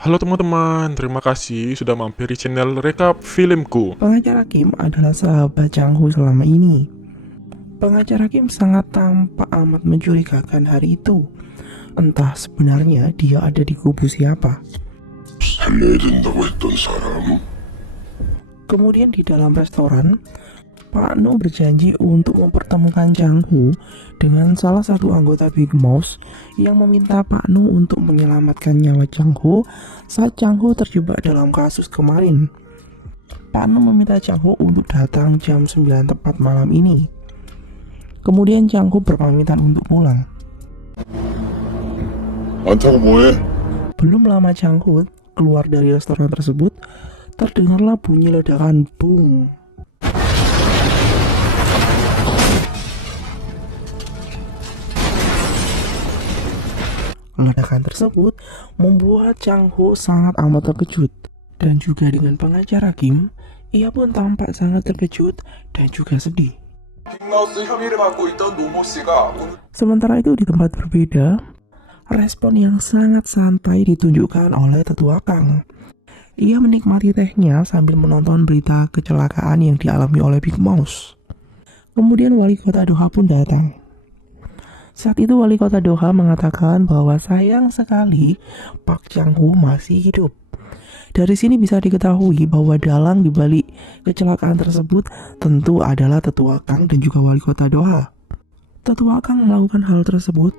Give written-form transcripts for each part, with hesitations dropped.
Halo teman-teman, terima kasih sudah mampir di channel Rekap Filmku. Pengacara Kim adalah sahabat Chang-Ho selama ini. Pengacara Kim sangat tampak amat mencurigakan hari itu. Entah sebenarnya dia ada di kubu siapa. Kemudian di dalam restoran, Pak No berjanji untuk mempertemukan Chang-Ho dengan salah satu anggota Big Mouse yang meminta Pak No untuk menyelamatkan nyawa Chang-Ho saat Chang-Ho terjebak dalam kasus kemarin. Pak No meminta Chang-Ho untuk datang jam 9 tepat malam ini. Kemudian Chang-Ho berpamitan untuk pulang. Belum lama Chang-Ho keluar dari restoran tersebut, terdengarlah bunyi ledakan boom. Ledakan tersebut membuat Chang-Ho sangat amat terkejut. Dan juga dengan pengacara Kim, ia pun tampak sangat terkejut dan juga sedih. 빅마우스 혐의를 받고 있던 노모 씨가 오늘 Sementara itu di tempat berbeda, respon yang sangat santai ditunjukkan oleh tetua Kang. Ia menikmati tehnya sambil menonton berita kecelakaan yang dialami oleh Big Mouse. Kemudian wali kota Doha pun datang. Saat itu wali kota Doha mengatakan bahwa sayang sekali Pak Chang-Ho masih hidup. Dari sini bisa diketahui bahwa dalang dibalik kecelakaan tersebut tentu adalah tetua Kang dan juga wali kota Doha. Tetua Kang melakukan hal tersebut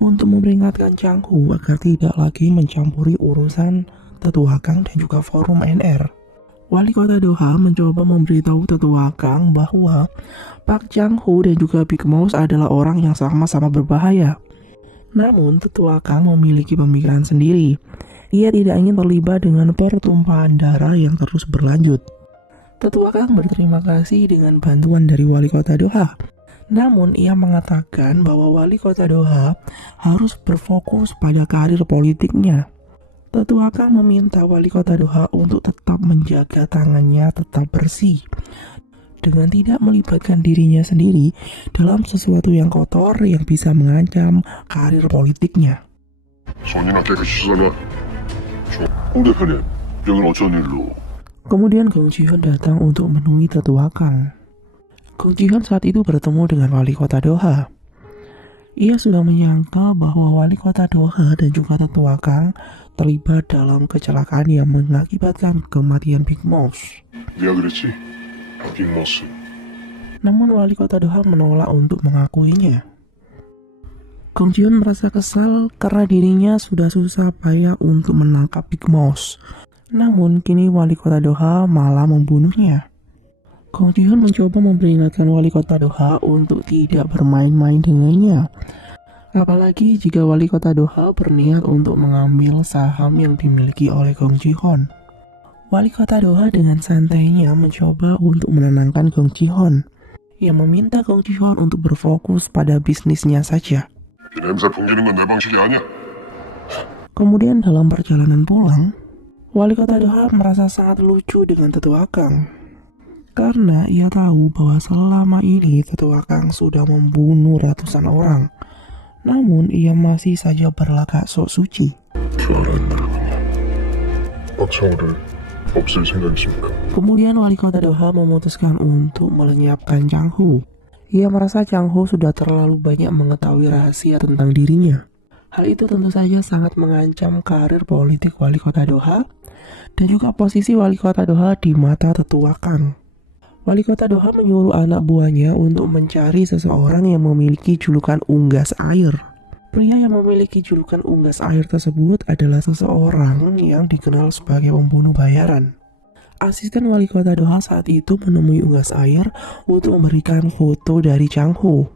untuk memperingatkan Chang-Ho agar tidak lagi mencampuri urusan tetua Kang dan juga forum NR. Wali kota Doha mencoba memberitahu tetua Kang bahwa Pak Chang-Ho dan juga Big Mouse adalah orang yang sama-sama berbahaya. Namun tetua Kang memiliki pemikiran sendiri. Ia tidak ingin terlibat dengan pertumpahan darah yang terus berlanjut. Tetua Kang berterima kasih dengan bantuan dari wali kota Doha. Namun ia mengatakan bahwa wali kota Doha harus berfokus pada karir politiknya. Tetua Kang meminta wali kota Doha untuk tetap menjaga tangannya tetap bersih dengan tidak melibatkan dirinya sendiri dalam sesuatu yang kotor yang bisa mengancam karir politiknya. Kemudian Gong Ji-hyun datang untuk menemui tetua Kang. Gong Ji-hyun saat itu bertemu dengan wali kota Doha. Ia sudah menyangka bahwa wali kota Doha dan juga tetua Kang terlibat dalam kecelakaan yang mengakibatkan kematian Big Mouse. Namun wali kota Doha menolak untuk mengakuinya. Gong Ji-hyun merasa kesal karena dirinya sudah susah payah untuk menangkap Big Mouse. Namun kini wali kota Doha malah membunuhnya. Gong Ji-hyun mencoba memperingatkan wali kota Doha untuk tidak bermain-main dengannya. Apalagi jika wali kota Doha berniat untuk mengambil saham yang dimiliki oleh Gong Ji-hyun. Wali kota Doha dengan santainya mencoba untuk menenangkan Gong Ji-hyun, yang meminta Gong Ji-hyun untuk berfokus pada bisnisnya saja. Kemudian dalam perjalanan pulang, wali kota Doha merasa sangat lucu dengan tetua Kang. Karena ia tahu bahwa selama ini tetua Kang sudah membunuh ratusan orang. Namun ia masih saja berlagak sok suci. Kemudian wali kota Doha memutuskan untuk melenyapkan Chang-Ho. Ia merasa Chang-Ho sudah terlalu banyak mengetahui rahasia tentang dirinya. Hal itu tentu saja sangat mengancam karir politik wali kota Doha dan juga posisi wali kota Doha di mata tetua Kang. Wali kota Doha menyuruh anak buahnya untuk mencari seseorang yang memiliki julukan unggas air. Pria yang memiliki julukan unggas air tersebut adalah seseorang yang dikenal sebagai pembunuh bayaran. Asisten wali kota Doha saat itu menemui unggas air untuk memberikan foto dari Chang-Ho.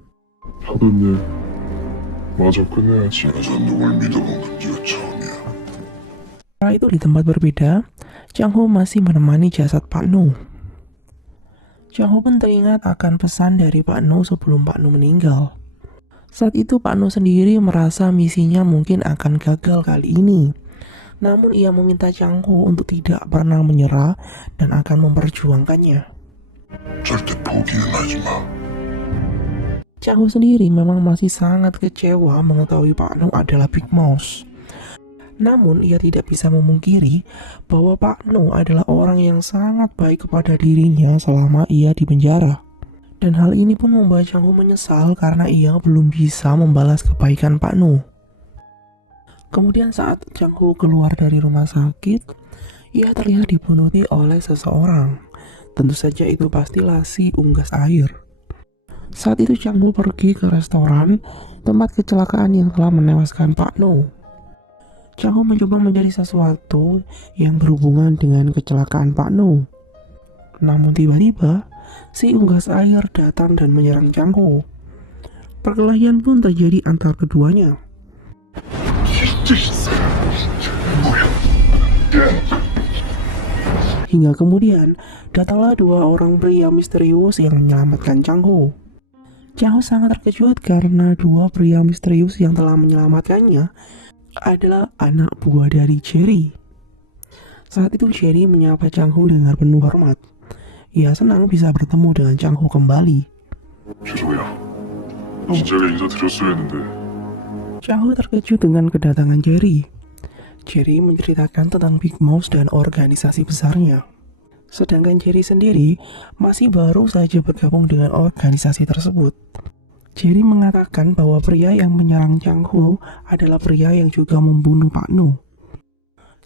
Setelah itu di tempat berbeda, Chang-Ho masih menemani jasad Pak No. Chang-Ho pun teringat akan pesan dari Pak No sebelum Pak No meninggal. Saat itu Pak No sendiri merasa misinya mungkin akan gagal kali ini. Namun ia meminta Chang-Ho untuk tidak pernah menyerah dan akan memperjuangkannya. Chang-Ho sendiri memang masih sangat kecewa mengetahui Pak No adalah Big Mouse. Namun ia tidak bisa memungkiri bahwa Pak No adalah orang yang sangat baik kepada dirinya selama ia di penjara. Dan hal ini pun membuat Chang Ho menyesal karena ia belum bisa membalas kebaikan Pak No. Kemudian saat Chang Ho keluar dari rumah sakit, ia terlihat dibunuhi oleh seseorang. Tentu saja itu pastilah si unggas air. Saat itu Chang Ho pergi ke restoran tempat kecelakaan yang telah menewaskan Pak No. Chang Ho mencoba menjadi sesuatu yang berhubungan dengan kecelakaan Pak No. Namun tiba-tiba, si unggas air datang dan menyerang Chang Ho. Perkelahian pun terjadi antar keduanya. Hingga kemudian, datanglah dua orang pria misterius yang menyelamatkan Chang Ho. Chang Ho sangat terkejut karena dua pria misterius yang telah menyelamatkannya adalah anak buah dari Cherry. Saat itu Cherry menyapa Chang Ho dengan penuh hormat. Ia senang bisa bertemu dengan Chang Ho kembali. 죄송해요. 진작에 인사드렸어야 했는데. Chang Ho terkejut dengan kedatangan Cherry. Cherry menceritakan tentang Big Mouse dan organisasi besarnya. Sedangkan Cherry sendiri masih baru saja bergabung dengan organisasi tersebut. Cherry mengatakan bahwa pria yang menyerang Chang Ho adalah pria yang juga membunuh Pak No.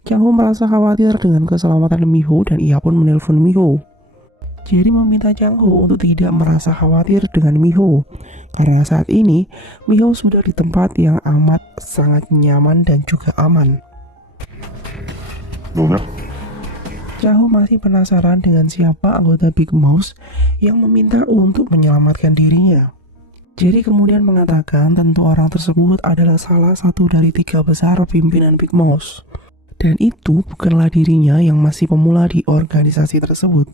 Chang Ho merasa khawatir dengan keselamatan Miho dan ia pun menelpon Miho. Cherry meminta Chang Ho untuk tidak merasa khawatir dengan Miho, karena saat ini Miho sudah di tempat yang amat sangat nyaman dan juga aman. Chang Ho masih penasaran dengan siapa anggota Big Mouse yang meminta untuk menyelamatkan dirinya. Cherry kemudian mengatakan tentu orang tersebut adalah salah satu dari 3 besar pimpinan Big Mouse. Dan itu bukanlah dirinya yang masih pemula di organisasi tersebut.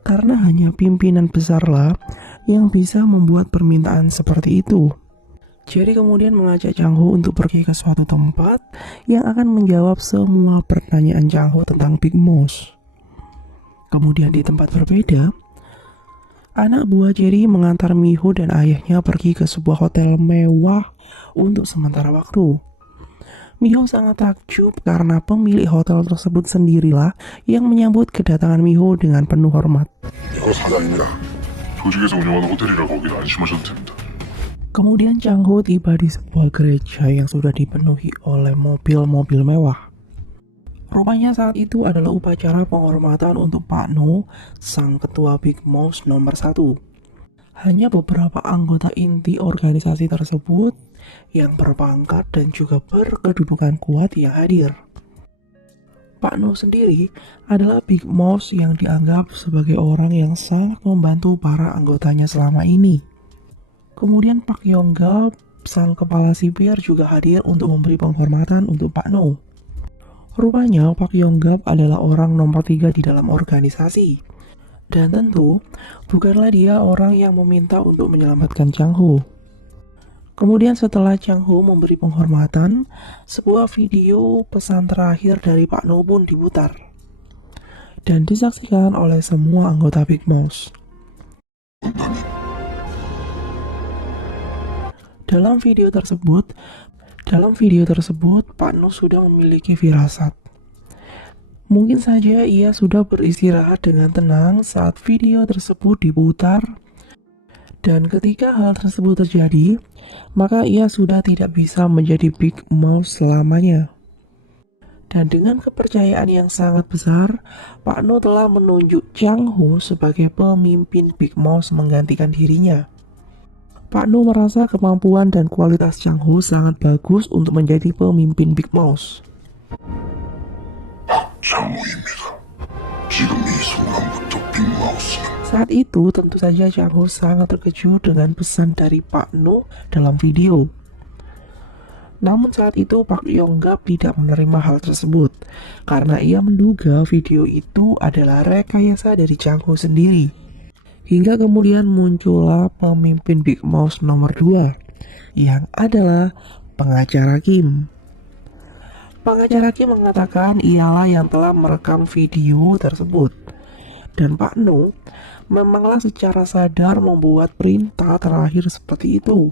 Karena hanya pimpinan besarlah yang bisa membuat permintaan seperti itu. Cherry kemudian mengajak Chang Ho untuk pergi ke suatu tempat yang akan menjawab semua pertanyaan Chang Ho tentang Big Mouse. Kemudian di tempat berbeda, anak buah Cherry mengantar Miho dan ayahnya pergi ke sebuah hotel mewah untuk sementara waktu. Miho sangat takjub karena pemilik hotel tersebut sendirilah yang menyambut kedatangan Miho dengan penuh hormat. 이거 사장입니다. 조직에서 운영하는 호텔이라 거긴 안심하셔도 됩니다. Kemudian Chang Ho tiba di sebuah gereja yang sudah dipenuhi oleh mobil-mobil mewah. Rupanya saat itu adalah upacara penghormatan untuk Pak No, sang ketua Big Mouse nomor 1. Hanya beberapa anggota inti organisasi tersebut yang berpangkat dan juga berkedudukan kuat yang hadir. Pak No sendiri adalah Big Mouse yang dianggap sebagai orang yang sangat membantu para anggotanya selama ini. Kemudian Pak Yong-gap, sang kepala sipir juga hadir untuk memberi penghormatan untuk Pak No. Rupanya Pak Yong-gap adalah orang nomor 3 di dalam organisasi. Dan tentu bukanlah dia orang yang meminta untuk menyelamatkan Chang Ho. Kemudian setelah Chang Ho memberi penghormatan, sebuah video pesan terakhir dari Pak No pun diputar. Dan disaksikan oleh semua anggota Big Mouse. Dalam video tersebut, Pak No sudah memiliki firasat. Mungkin saja ia sudah beristirahat dengan tenang saat video tersebut diputar. Dan ketika hal tersebut terjadi, maka ia sudah tidak bisa menjadi Big Mouse selamanya. Dan dengan kepercayaan yang sangat besar, Pak No telah menunjuk Chang Ho sebagai pemimpin Big Mouse menggantikan dirinya. Pak No merasa kemampuan dan kualitas Chang Ho sangat bagus untuk menjadi pemimpin Big Mouse. 장호입니다. 지금 이 순간부터 빅마우스는 Saat itu tentu saja Chang Ho sangat terkejut dengan pesan dari Pak No dalam video. Namun saat itu Pak Yong-gap tidak menerima hal tersebut karena ia menduga video itu adalah rekayasa dari Chang Ho sendiri. Hingga kemudian muncullah pemimpin Big Mouse nomor 2 yang adalah pengacara Kim. Pengacara Kim mengatakan ialah yang telah merekam video tersebut. Dan Pak No memanglah secara sadar membuat perintah terakhir seperti itu.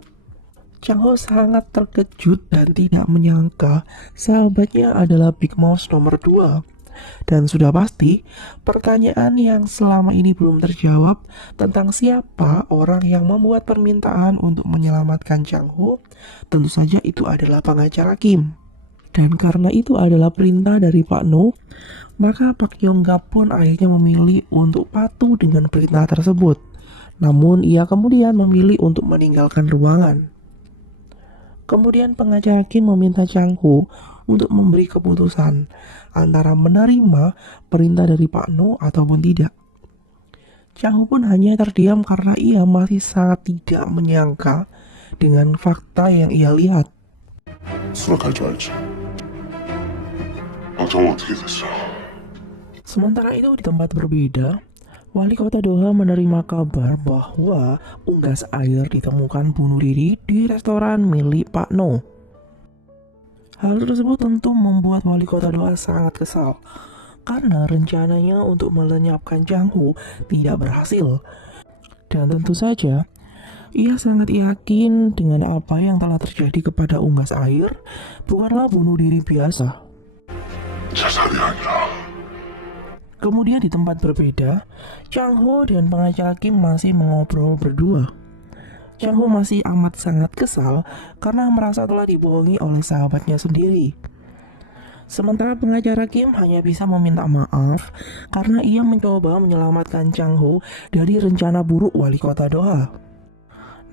Chang Ho sangat terkejut dan tidak menyangka sahabatnya adalah Big Mouse nomor 2. Dan sudah pasti, pertanyaan yang selama ini belum terjawab tentang siapa orang yang membuat permintaan untuk menyelamatkan Chang Ho, tentu saja itu adalah pengacara Kim. Dan karena itu adalah perintah dari Pak No, maka Pak Yong-gap pun akhirnya memilih untuk patuh dengan perintah tersebut. Namun ia kemudian memilih untuk meninggalkan ruangan. Kemudian pengacara Kim meminta Chang Ho untuk memberi keputusan antara menerima perintah dari Pak No ataupun tidak. Chang Ho pun hanya terdiam karena ia masih sangat tidak menyangka dengan fakta yang ia lihat. 수락할 줄 알지. 정 어떻게 됐어? Sementara itu di tempat berbeda, Wali Kota Doha menerima kabar bahwa unggas air ditemukan bunuh diri di restoran milik Pak No. Hal tersebut tentu membuat Wali Kota Doha sangat kesal karena rencananya untuk melenyapkan Chang Ho tidak berhasil. Dan tentu saja, ia sangat yakin dengan apa yang telah terjadi kepada unggas air bukanlah bunuh diri biasa. 자살이 아니라. Kemudian di tempat berbeda, Chang Ho dan pengacara Kim masih mengobrol berdua. Chang Ho masih amat sangat kesal karena merasa telah dibohongi oleh sahabatnya sendiri. Sementara pengacara Kim hanya bisa meminta maaf karena ia mencoba menyelamatkan Chang Ho dari rencana buruk wali kota Doha.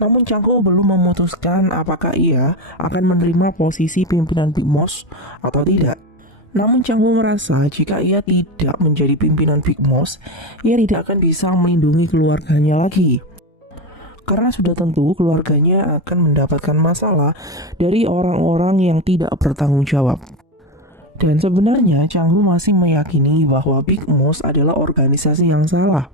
Namun Chang Ho belum memutuskan apakah ia akan menerima posisi pimpinan Big Mouse atau tidak. Namun Chang Ho merasa jika ia tidak menjadi pimpinan Big Mouse, ia tidak akan bisa melindungi keluarganya lagi. Karena sudah tentu keluarganya akan mendapatkan masalah dari orang-orang yang tidak bertanggung jawab. Dan sebenarnya Chang Ho masih meyakini bahwa Big Mouse adalah organisasi yang salah.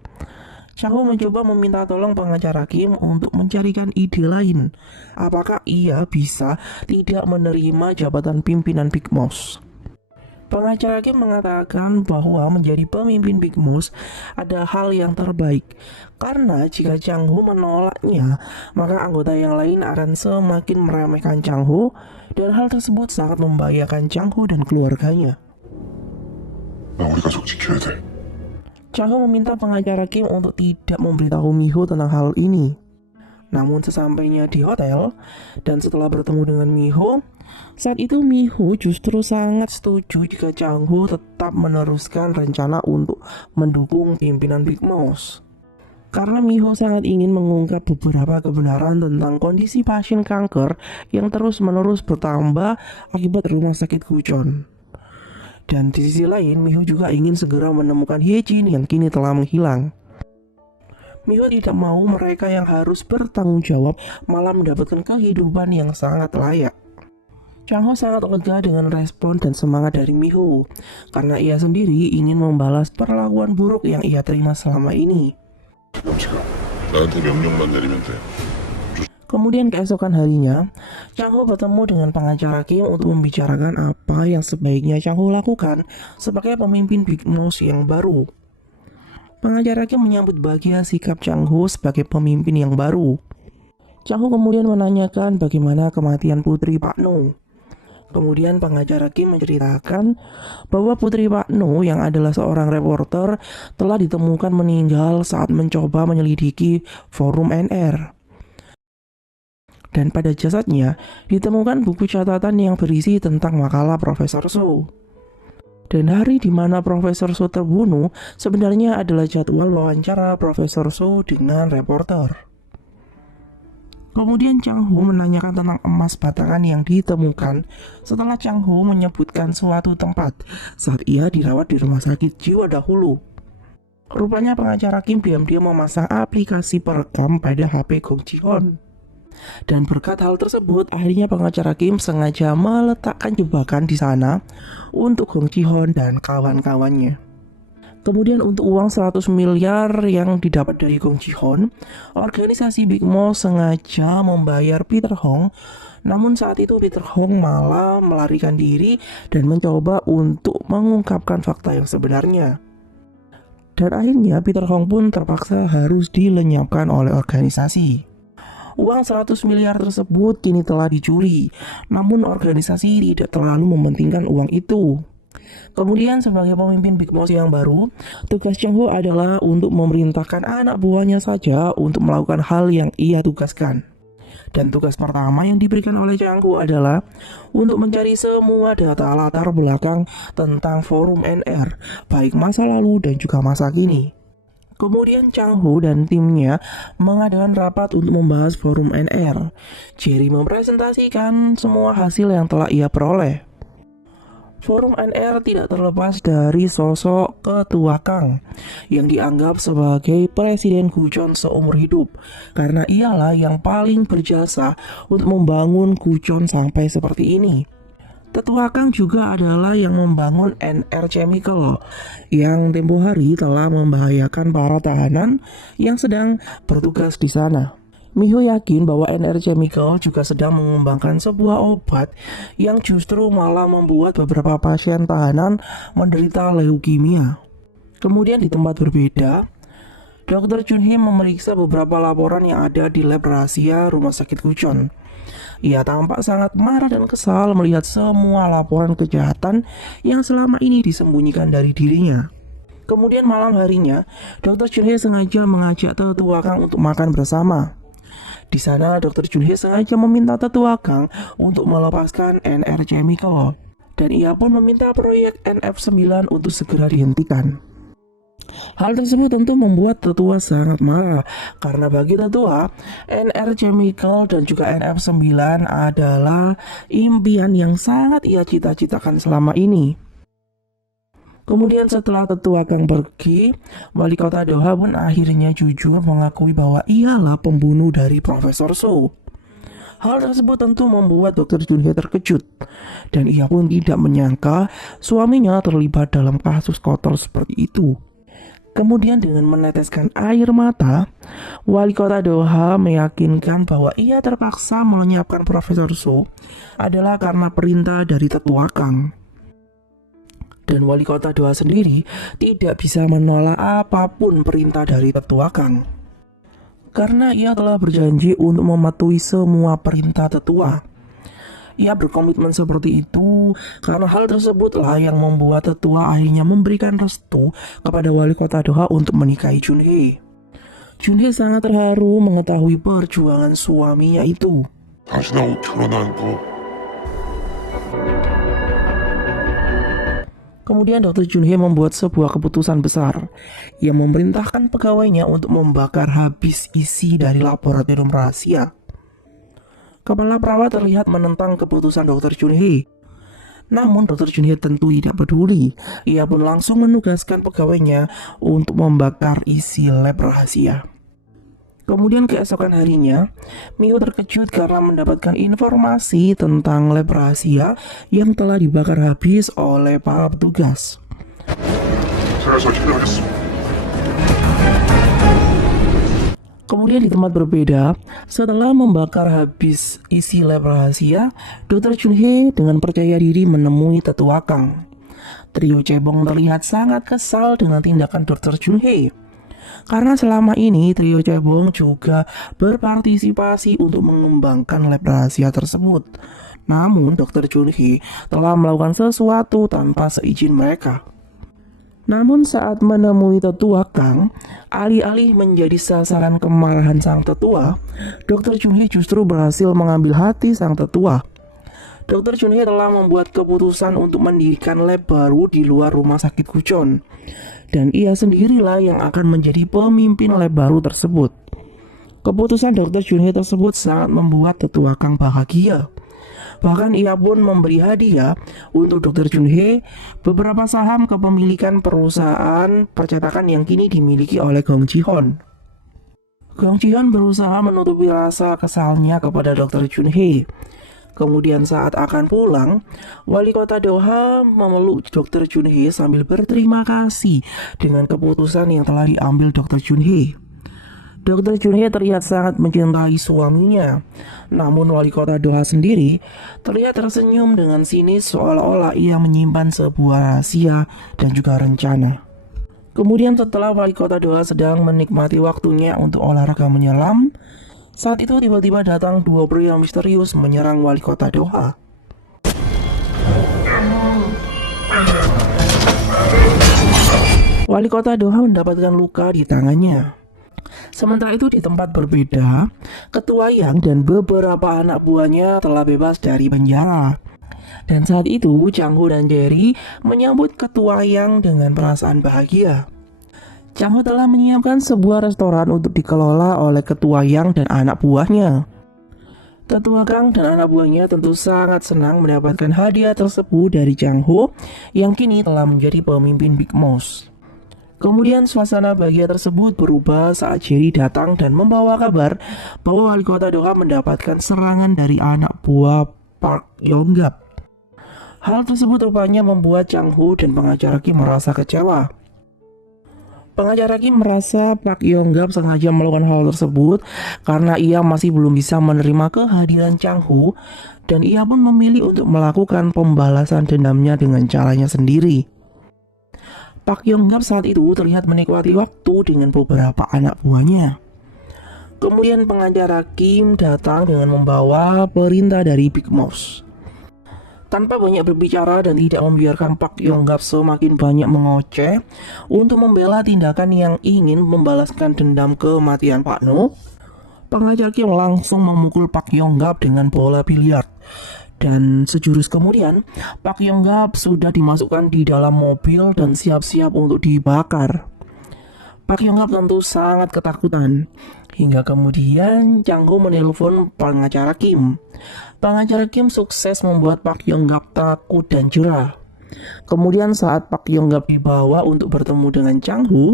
Chang Ho mencoba meminta tolong pengacara Kim untuk mencarikan ide lain. Apakah ia bisa tidak menerima jabatan pimpinan Big Mouse? Pengacara Kim mengatakan bahwa menjadi pemimpin Big Mouse ada hal yang terbaik, karena jika Chang Ho menolaknya, maka anggota yang lain akan semakin meremehkan Chang Ho, dan hal tersebut sangat membahayakan Chang Ho dan keluarganya. 나 우리 가족 지켜야 돼. Chang Ho meminta pengacara Kim untuk tidak memberitahu Miho tentang hal ini. Namun sesampainya di hotel, dan setelah bertemu dengan Miho, saat itu Miho justru sangat setuju jika Chang Ho tetap meneruskan rencana untuk mendukung pimpinan Big Mouse. Karena Miho sangat ingin mengungkap beberapa kebenaran tentang kondisi pasien kanker yang terus-menerus bertambah akibat rumah sakit Gujon. Dan di sisi lain, Miho juga ingin segera menemukan Hyejin yang kini telah menghilang. Miho tidak mau mereka yang harus bertanggung jawab malah mendapatkan kehidupan yang sangat layak. Chang Ho sangat lega dengan respon dan semangat dari Miho, karena ia sendiri ingin membalas perlakuan buruk yang ia terima selama ini. 지금 나한테 명령만 내리면 돼. Kemudian keesokan harinya, Chang Ho bertemu dengan pengacara Kim untuk membicarakan apa yang sebaiknya Chang Ho lakukan sebagai pemimpin Big Mouse yang baru. Pengacara Kim menyambut bahagia sikap Chang Ho sebagai pemimpin yang baru. Chang Ho kemudian menanyakan bagaimana kematian putri Pak No. Kemudian pengacara Kim menceritakan bahwa putri Pak No yang adalah seorang reporter telah ditemukan meninggal saat mencoba menyelidiki forum NR. Dan pada jasadnya ditemukan buku catatan yang berisi tentang makalah Profesor So. Dan hari di mana Profesor So terbunuh sebenarnya adalah jadwal wawancara Profesor So dengan reporter. Kemudian Chang Ho menanyakan tentang emas batangan yang ditemukan setelah Chang Ho menyebutkan suatu tempat saat ia dirawat di rumah sakit jiwa dahulu. Rupanya pengacara Kim diam-diam memasang aplikasi perekam pada HP Gong Ji-hon. Dan berkat hal tersebut, akhirnya pengacara Kim sengaja meletakkan jebakan di sana untuk Gong Ji-hon dan kawan-kawannya. Kemudian untuk uang 100 miliar yang didapat dari Gong Ji-hon, organisasi Big Mouse sengaja membayar Peter Hong. Namun saat itu Peter Hong malah melarikan diri dan mencoba untuk mengungkapkan fakta yang sebenarnya. Dan akhirnya Peter Hong pun terpaksa harus dilenyapkan oleh organisasi. Uang 100 miliar tersebut kini telah dicuri, namun organisasi tidak terlalu mementingkan uang itu. Kemudian sebagai pemimpin Big Boss yang baru, tugas Chang Ho adalah untuk memerintahkan anak buahnya saja untuk melakukan hal yang ia tugaskan. Dan tugas pertama yang diberikan oleh Chang Ho adalah untuk mencari semua data latar belakang tentang forum NR, baik masa lalu dan juga masa kini. Kemudian Chang Ho dan timnya mengadakan rapat untuk membahas forum NR. Jerry mempresentasikan semua hasil yang telah ia peroleh. Forum NR tidak terlepas dari sosok Ketua Kang yang dianggap sebagai Presiden Gujon seumur hidup, karena ialah yang paling berjasa untuk membangun Gujon sampai seperti ini. Tetua Kang juga adalah yang membangun NR Chemical yang tempo hari telah membahayakan para tahanan yang sedang bertugas di sana. Miho yakin bahwa NR Chemical juga sedang mengembangkan sebuah obat yang justru malah membuat beberapa pasien tahanan menderita leukemia. Kemudian di tempat berbeda, Dr. Junhee memeriksa beberapa laporan yang ada di lab rahasia rumah sakit Gujon. Ia tampak sangat marah dan kesal melihat semua laporan kejahatan yang selama ini disembunyikan dari dirinya. Kemudian malam harinya, Dr. Junhee sengaja mengajak Tetua Kang untuk makan bersama. Di sana, Dr. Junhee sengaja meminta Tetua Kang untuk melepaskan NR Chemical, dan ia pun meminta proyek NF9 untuk segera dihentikan. Hal tersebut tentu membuat Tetua sangat marah, karena bagi Tetua, NR Chemical dan juga NF9 adalah impian yang sangat ia cita-citakan selama ini. Kemudian setelah Tetua Kang pergi, wali kota Doha pun akhirnya jujur mengakui bahwa ialah pembunuh dari Profesor So. Hal tersebut tentu membuat Dr. Junhee terkejut, dan ia pun tidak menyangka suaminya terlibat dalam kasus kotor seperti itu. Kemudian dengan meneteskan air mata, wali kota Doha meyakinkan bahwa ia terpaksa melenyapkan Profesor So adalah karena perintah dari Tetua Kang. Dan wali kota Doha sendiri tidak bisa menolak apapun perintah dari Tetua Kang, karena ia telah berjanji untuk mematuhi semua perintah Tetua. Ia berkomitmen seperti itu karena hal tersebutlah yang membuat Tetua akhirnya memberikan restu kepada wali kota Doha untuk menikahi Junhee. Junhee sangat terharu mengetahui perjuangan suaminya itu. 당신하고 결혼한 거 Kemudian Dr. Junhee membuat sebuah keputusan besar. Ia memerintahkan pegawainya untuk membakar habis isi dari laboratorium rahasia. Kepala perawat terlihat menentang keputusan Dr. Junhee. Namun Dr. Junhee tentu tidak peduli. Ia pun langsung menugaskan pegawainya untuk membakar isi lab rahasia. Kemudian keesokan harinya, Miho terkejut karena mendapatkan informasi tentang lab rahasia yang telah dibakar habis oleh para petugas. 제가 잘 처리하겠습니다. Kemudian di tempat berbeda, setelah membakar habis isi lab rahasia, Dr. Junhee dengan percaya diri menemui Tetua Kang. Trio cebong terlihat sangat kesal dengan tindakan Dr. Junhee. Karena selama ini trio cebong juga berpartisipasi untuk mengembangkan lab rahasia tersebut. Namun Dr. Junhee telah melakukan sesuatu tanpa seizin mereka. Namun saat menemui Tetua Kang, alih-alih menjadi sasaran kemarahan sang tetua, Dr. Junhee justru berhasil mengambil hati sang tetua. Dr. Junhee telah membuat keputusan untuk mendirikan lab baru di luar rumah sakit Gujon. Dan ia sendirilah yang akan menjadi pemimpin lab baru tersebut. Keputusan Dr. Junhee tersebut sangat membuat Tetua Kang bahagia. Bahkan ia pun memberi hadiah untuk Dr. Junhee beberapa saham kepemilikan perusahaan percetakan yang kini dimiliki oleh Gong Ji-hon. Gong Ji-hon berusaha menutupi rasa kesalnya kepada Dr. Junhee. Kemudian saat akan pulang, wali kota Doha memeluk Dr. Junhee sambil berterima kasih dengan keputusan yang telah diambil Dr. Junhee. Dr. Junhee terlihat sangat mencintai suaminya. Namun wali kota Doha sendiri terlihat tersenyum dengan sinis seolah-olah ia menyimpan sebuah rahasia dan juga rencana. Kemudian setelah wali kota Doha sedang menikmati waktunya untuk olahraga menyelam, Saat itu tiba-tiba datang dua pria misterius menyerang wali kota Doha. Wali kota Doha mendapatkan luka di tangannya. Sementara itu di tempat berbeda, Ketua Yang dan beberapa anak buahnya telah bebas dari penjara. Dan saat itu Chang Ho dan Jerry menyambut Ketua Yang dengan perasaan bahagia. Chang Ho telah menyiapkan sebuah restoran untuk dikelola oleh Ketua Yang dan anak buahnya. Ketua Kang dan anak buahnya tentu sangat senang mendapatkan hadiah tersebut dari Chang Ho yang kini telah menjadi pemimpin Big Mouse. Kemudian suasana bahagia tersebut berubah saat Jerry datang dan membawa kabar bahwa wali kota Doha mendapatkan serangan dari anak buah Park Yong-gap. Hal tersebut rupanya membuat Chang Ho dan pengacara Kim merasa kecewa. Pengacara Kim merasa Park Yong-gap sengaja melakukan hal tersebut karena ia masih belum bisa menerima kehadiran Chang Ho dan ia pun memilih untuk melakukan pembalasan dendamnya dengan caranya sendiri. Park Yong-gap saat itu terlihat menikmati waktu dengan beberapa anak buahnya. Kemudian pengacara Kim datang dengan membawa perintah dari Big Mouse. Tanpa banyak berbicara dan tidak membiarkan Park Yong-gap semakin banyak mengoceh untuk membela tindakan yang ingin membalaskan dendam kematian Pak No, pengacara Kim langsung memukul Park Yong-gap dengan bola biliar. Dan sejurus kemudian, Park Yong-gap sudah dimasukkan di dalam mobil dan siap-siap untuk dibakar. Park Yong-gap tentu sangat ketakutan. Hingga kemudian Chang Ho menelpon pengacara Kim. Pengacara Kim sukses membuat Park Yong-gap takut dan jerah. Kemudian saat Park Yong-gap dibawa untuk bertemu dengan Chang Ho,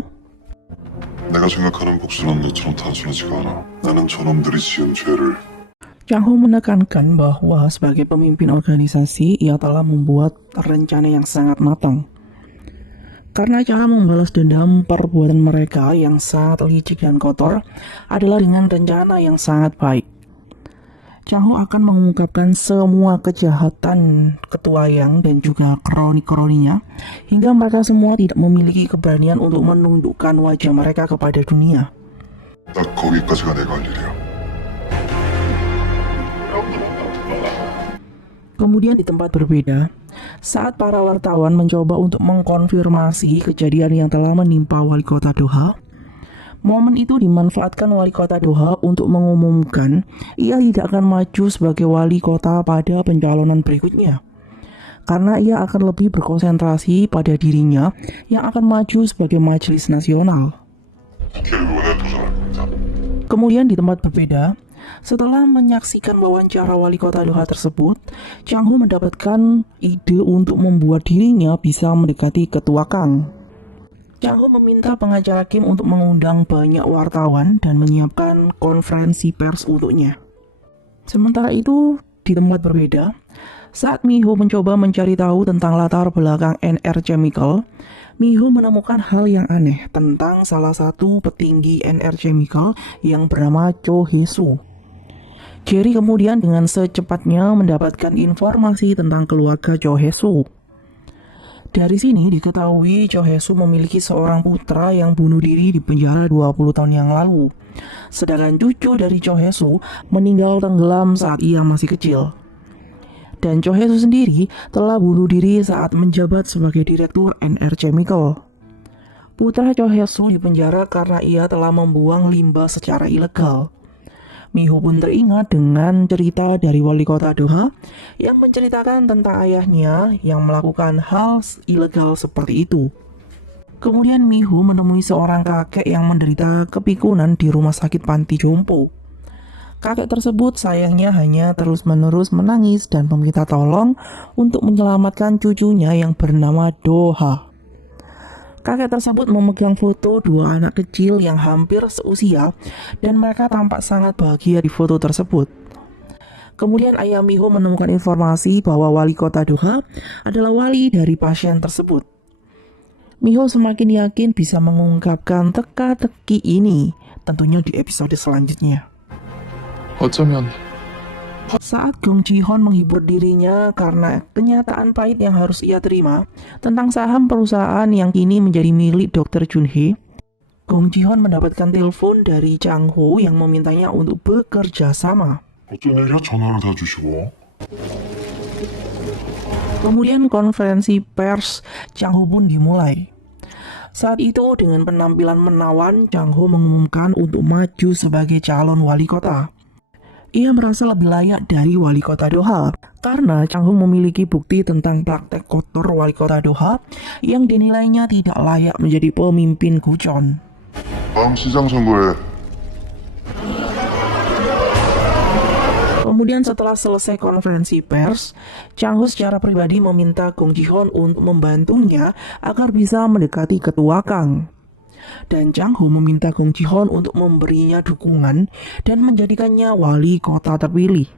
내가 생각하는 복수는 너처럼 단순하지가 않아. 나는 저놈들이 지은 죄를 Chang Ho menekankan bahwa sebagai pemimpin organisasi, ia telah membuat rencana yang sangat matang. Karena cara membalas dendam perbuatan mereka yang sangat licik dan kotor adalah dengan rencana yang sangat baik. Chang Ho akan mengungkapkan semua kejahatan Ketua Yang dan juga kroni-kroninya hingga mereka semua tidak memiliki keberanian untuk menundukkan wajah mereka kepada dunia. 딱 거기까지가 내가 할 일이야. Kemudian di tempat berbeda, saat para wartawan mencoba untuk mengkonfirmasi kejadian yang telah menimpa wali kota Doha, momen itu dimanfaatkan wali kota Doha untuk mengumumkan ia tidak akan maju sebagai wali kota pada pencalonan berikutnya. Karena ia akan lebih berkonsentrasi pada dirinya yang akan maju sebagai majelis nasional. 결국은 도전할 겁니다. Kemudian di tempat berbeda, setelah menyaksikan wawancara wali kota Doha tersebut, Chang Ho mendapatkan ide untuk membuat dirinya bisa mendekati Ketua Kang. Chang Ho meminta pengacara Kim untuk mengundang banyak wartawan dan menyiapkan konferensi pers untuknya. Sementara itu, di tempat berbeda, saat Mi-ho mencoba mencari tahu tentang latar belakang NR Chemical, Mi-ho menemukan hal yang aneh tentang salah satu petinggi NR Chemical yang bernama Cho Hye-soo. Jerry kemudian dengan secepatnya mendapatkan informasi tentang keluarga Cho Hye-soo. Dari sini diketahui Cho Hye-soo memiliki seorang putra yang bunuh diri di penjara 20 tahun yang lalu. Sedangkan cucu dari Cho Hye-soo meninggal tenggelam saat ia masih kecil. Dan Cho Hye-soo sendiri telah bunuh diri saat menjabat sebagai direktur NR Chemical. Putra Cho Hye-soo dipenjara karena ia telah membuang limbah secara ilegal. Mi-ho pun teringat dengan cerita dari wali kota Doha yang menceritakan tentang ayahnya yang melakukan hal ilegal seperti itu. Kemudian Mi-ho menemui seorang kakek yang menderita kepikunan di rumah sakit panti jompo. Kakek tersebut sayangnya hanya terus-menerus menangis dan meminta tolong untuk menyelamatkan cucunya yang bernama Doha. Kakek tersebut memegang foto dua anak kecil yang hampir seusia dan mereka tampak sangat bahagia di foto tersebut. Kemudian ayah Mi-ho menemukan informasi bahwa wali kota Doha adalah wali dari pasien tersebut. Mi-ho semakin yakin bisa mengungkapkan teka-teki ini, tentunya di episode selanjutnya. 어쩌면 Saat Gong Ji-hoon menghibur dirinya karena kenyataan pahit yang harus ia terima tentang saham perusahaan yang kini menjadi milik Dr. Jun-hee, Gong Ji-hoon mendapatkan telepon dari Chang Ho yang memintanya untuk bekerja sama. 어쩐 일이야? 전화를 다 주시고. Kemudian konferensi pers Chang Ho pun dimulai. Saat itu dengan penampilan menawan, Chang Ho mengumumkan untuk maju sebagai calon wali kota. Ia merasa lebih layak dari wali kota Doha karena Chang Ho memiliki bukti tentang praktek kotor wali kota Doha yang dinilainya tidak layak menjadi pemimpin Gucheon. 다음 시장 선거에 Kemudian setelah selesai konferensi pers, Chang Ho secara pribadi meminta Gong Ji-hoon untuk membantunya agar bisa mendekati ketua Kang. Dan Chang Ho meminta Gong Ji-hoon untuk memberinya dukungan dan menjadikannya wali kota terpilih.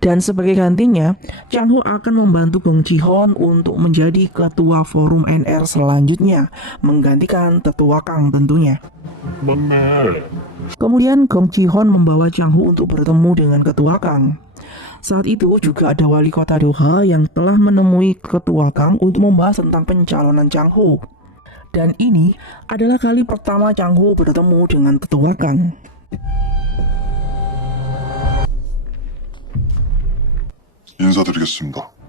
Dan sebagai gantinya, Chang Ho akan membantu Gong Ji-hoon untuk menjadi ketua forum NR selanjutnya, menggantikan tetua Kang tentunya. 맞네. Kemudian Gong Ji-hoon membawa Chang Ho untuk bertemu dengan ketua Kang. Saat itu juga ada wali kota Doha yang telah menemui ketua Kang untuk membahas tentang pencalonan Chang Ho. Dan ini adalah kali pertama Chang Ho bertemu dengan tetua Kang. 인사드리겠습니다.